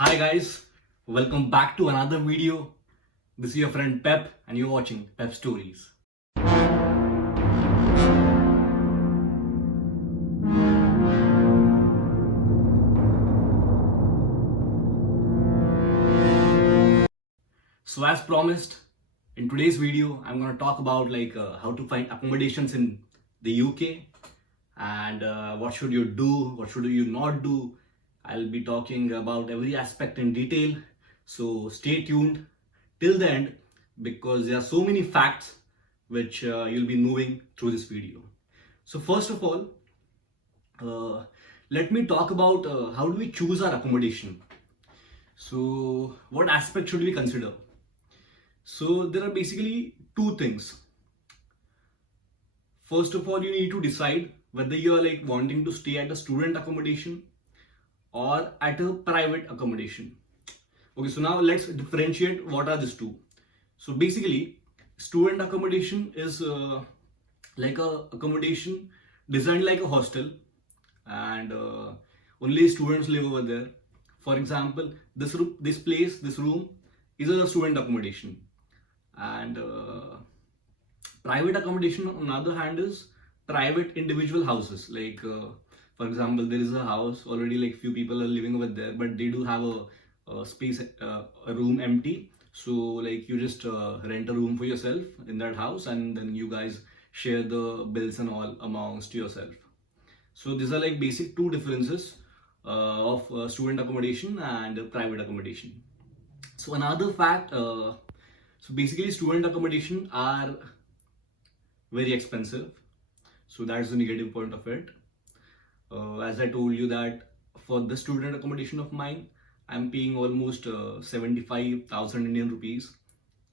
Hi guys, welcome back to another video. This is your friend Pep and you're watching Pepstories. So as promised, in today's video I'm going to talk about how to find accommodations in the UK and what should you do, what should you not do. I'll be talking about every aspect in detail. So stay tuned till the end because there are so many facts which you'll be knowing through this video. So first of all, uh, let me talk about how do we choose our accommodation. So what aspect should we consider? So there are basically two things. First of all, you need to decide whether you are wanting to stay at a student accommodation or at a private accommodation. Okay, so now let's differentiate what are these two. So basically, student accommodation is like a accommodation designed like a hostel, and only students live over there. For example, this room is a student accommodation, and private accommodation on the other hand is private individual houses. For example, there is a house already, like few people are living over there, but they do have a space, a room empty. So like you just rent a room for yourself in that house, and then you guys share the bills and all amongst yourself. So these are like basic two differences of student accommodation and private accommodation. So another fact, so basically student accommodation are very expensive. So that's the negative point of it. As I told you that for the student accommodation of mine, I'm paying almost 75,000 Indian rupees,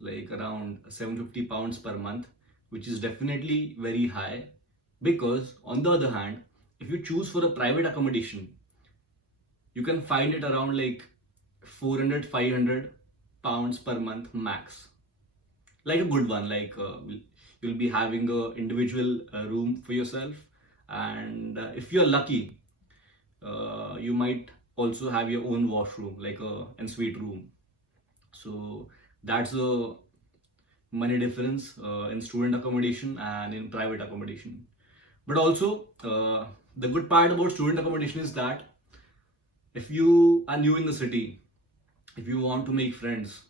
like around 750 pounds per month, which is definitely very high. Because on the other hand, if you choose for a private accommodation, you can find it around like 400, 500 pounds per month max. Like a good one, you'll be having a individual room for yourself, and if you're lucky, you might also have your own washroom, like a ensuite room. So that's the money difference in student accommodation and in private accommodation. But also, the good part about student accommodation is that if you are new in the city, if you want to make friends,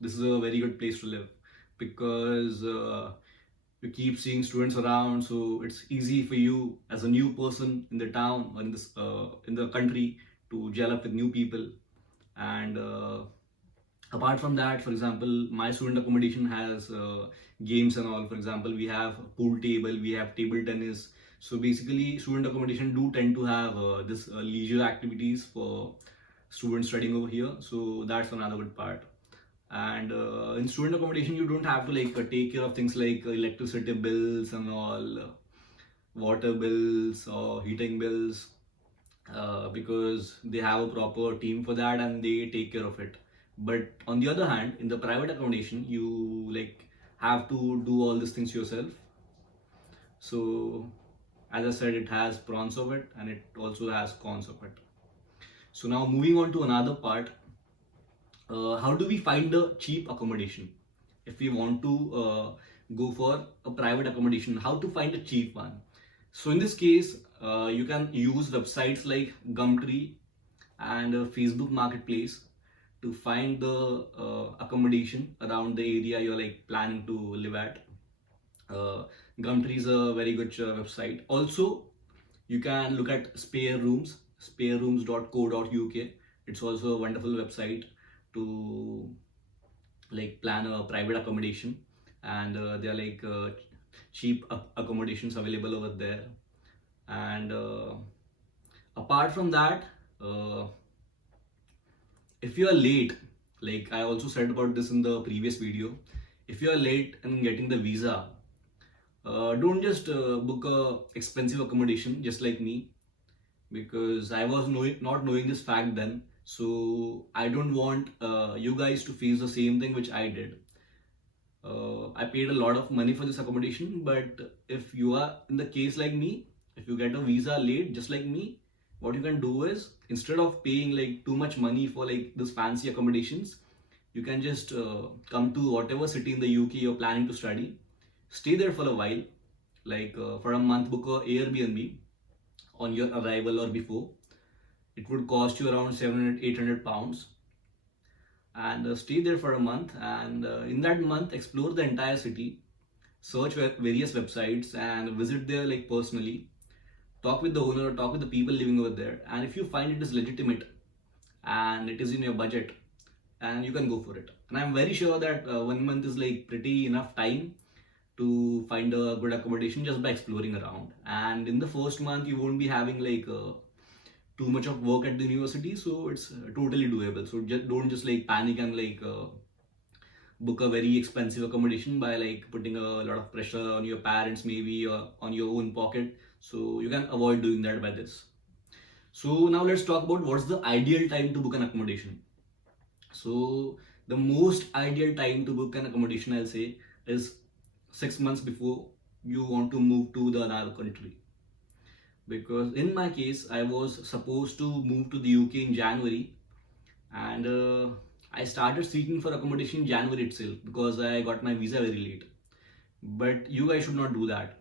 this is a very good place to live because you keep seeing students around, so it's easy for you as a new person in the town or in the country to gel up with new people. And apart from that, for example, my student accommodation has games and all. For example, we have pool table, we have table tennis. So basically student accommodation do tend to have this leisure activities for students studying over here, so that's another good part. And in student accommodation you don't have to take care of things like electricity bills and all, water bills or heating bills, because they have a proper team for that and they take care of it. But on the other hand, in the private accommodation you have to do all these things yourself. So as I said, it has pros of it and it also has cons of it. So now moving on to another part, how do we find a cheap accommodation? If we want to go for a private accommodation, how to find a cheap one? So in this case, you can use websites like Gumtree and Facebook Marketplace to find the accommodation around the area you're planning to live at. Gumtree is a very good website. Also, you can look at sparerooms.co.uk. It's also a wonderful website to plan a private accommodation, and there are cheap accommodations available over there. And apart from that, if you are late, like I also said about this in the previous video, if you are late in getting the visa, don't just book a expensive accommodation just like me, because I was not knowing this fact then. So I don't want you guys to face the same thing which I did. I paid a lot of money for this accommodation, but if you are in the case like me, if you get a visa late just like me, what you can do is, instead of paying like too much money for like this fancy accommodations, you can just come to whatever city in the UK you're planning to study, stay there for a while, like for a month, book a Airbnb on your arrival or before. It would cost you around 700 800 pounds, and stay there for a month, and in that month explore the entire city, search various websites and visit there like personally, talk with the owner, talk with the people living over there, and if you find it is legitimate and it is in your budget, and you can go for it. And I'm very sure that 1 month is like pretty enough time to find a good accommodation just by exploring around. And in the first month you won't be having like too much of work at the university, so it's totally doable. So just don't just like panic and like book a very expensive accommodation by like putting a lot of pressure on your parents, maybe, or on your own pocket. So you can avoid doing that by this. So now let's talk about what's the ideal time to book an accommodation. So the most ideal time to book an accommodation, I'll say, is 6 months before you want to move to the another country. Because in my case, I was supposed to move to the UK in January, and I started seeking for accommodation in January itself because I got my visa very late. But you guys should not do that.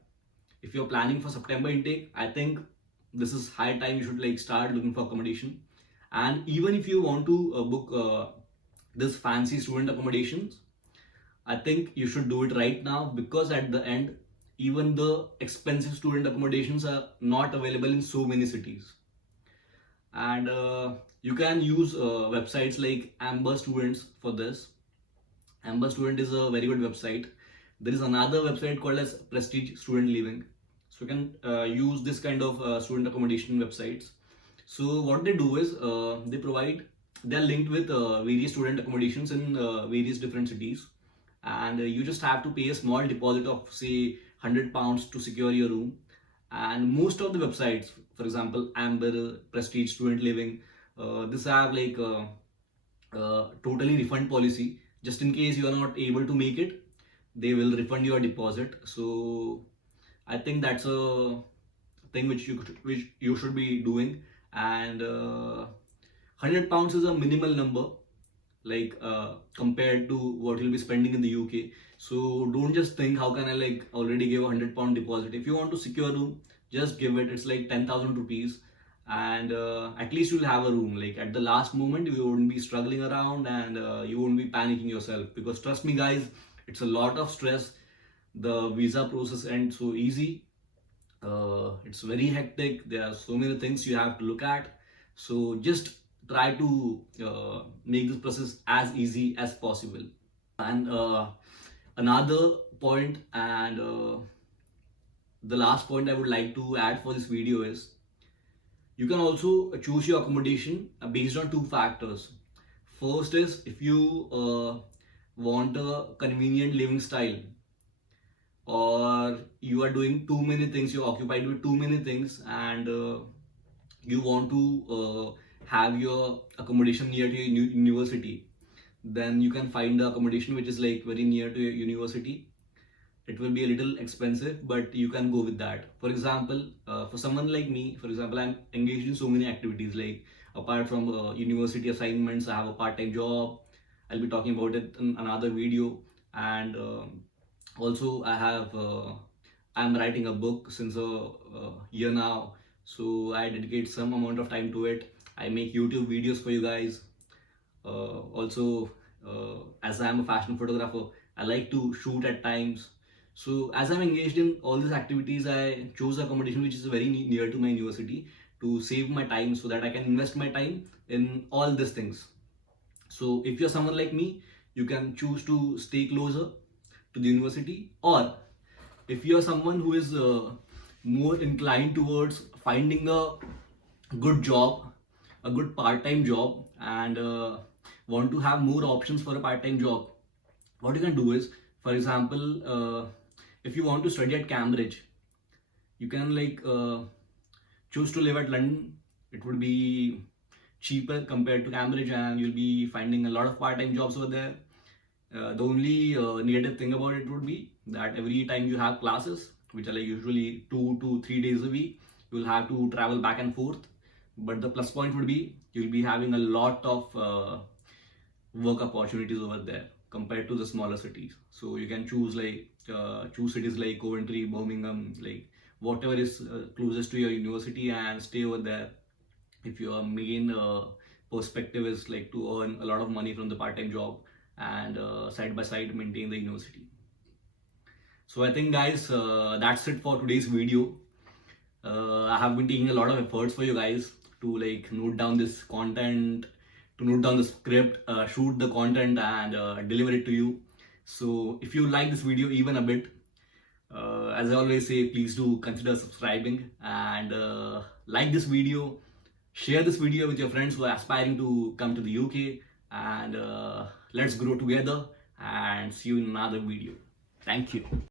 If you're planning for September intake, I think this is high time you should like start looking for accommodation. And even if you want to book this fancy student accommodations, I think you should do it right now, because at the end, even the expensive student accommodations are not available in so many cities. And you can use websites like Amber Students for this. Amber Student is a very good website. There is another website called as Prestige Student Living. So you can use this kind of student accommodation websites. So what they do is they're linked with various student accommodations in various different cities, and you just have to pay a small deposit of say £100 to secure your room. And most of the websites, for example Amber, Prestige Student Living, this have like totally refund policy. Just in case you are not able to make it, they will refund your deposit. So I think that's a thing which you should be doing. And £100 is a minimal number, like compared to what you'll be spending in the UK. So don't just think how can I like already give £100 deposit. If you want to secure a room, just give it. It's like 10,000 rupees, and at least you'll have a room. Like at the last moment you won't be struggling around, and you won't be panicking yourself, because trust me guys, it's a lot of stress. The visa process ends so easy. It's very hectic. There are so many things you have to look at. So just try to make this process as easy as possible. And another point, and the last point I would like to add for this video is, you can also choose your accommodation based on two factors. First is, if you want a convenient living style, or you are doing too many things, you're occupied with too many things, and you want to have your accommodation near to your university, then you can find the accommodation which is like very near to your university. It will be a little expensive, but you can go with that. For example, for someone like me, for example, I'm engaged in so many activities. Like apart from university assignments, I have a part-time job. I'll be talking about it in another video. And also I'm writing a book since a year now, so I dedicate some amount of time to it. I make YouTube videos for you guys. Also, as I'm a fashion photographer, I like to shoot at times. So as I'm engaged in all these activities, I chose accommodation which is very near to my university, to save my time so that I can invest my time in all these things. So if you're someone like me, you can choose to stay closer to the university. Or if you're someone who is more inclined towards finding a good job, a good part-time job, and want to have more options for a part-time job, what you can do is, for example, if you want to study at Cambridge, you can like choose to live at London. It would be cheaper compared to Cambridge, and you'll be finding a lot of part-time jobs over there. The only negative thing about it would be that every time you have classes, which are like usually 2 to 3 days a week, you'll have to travel back and forth. but the plus point would be you'll be having a lot of work opportunities over there compared to the smaller cities. So you can choose choose cities like Coventry, Birmingham, like whatever is closest to your university, and stay over there if your main perspective is like to earn a lot of money from the part-time job and side by side maintain the university. So I think guys, that's it for today's video. I have been taking a lot of efforts for you guys to like note down this content, to note down the script, shoot the content, and deliver it to you. So if you like this video even a bit, as I always say, please do consider subscribing and like this video, share this video with your friends who are aspiring to come to the UK, and let's grow together, and see you in another video. Thank you.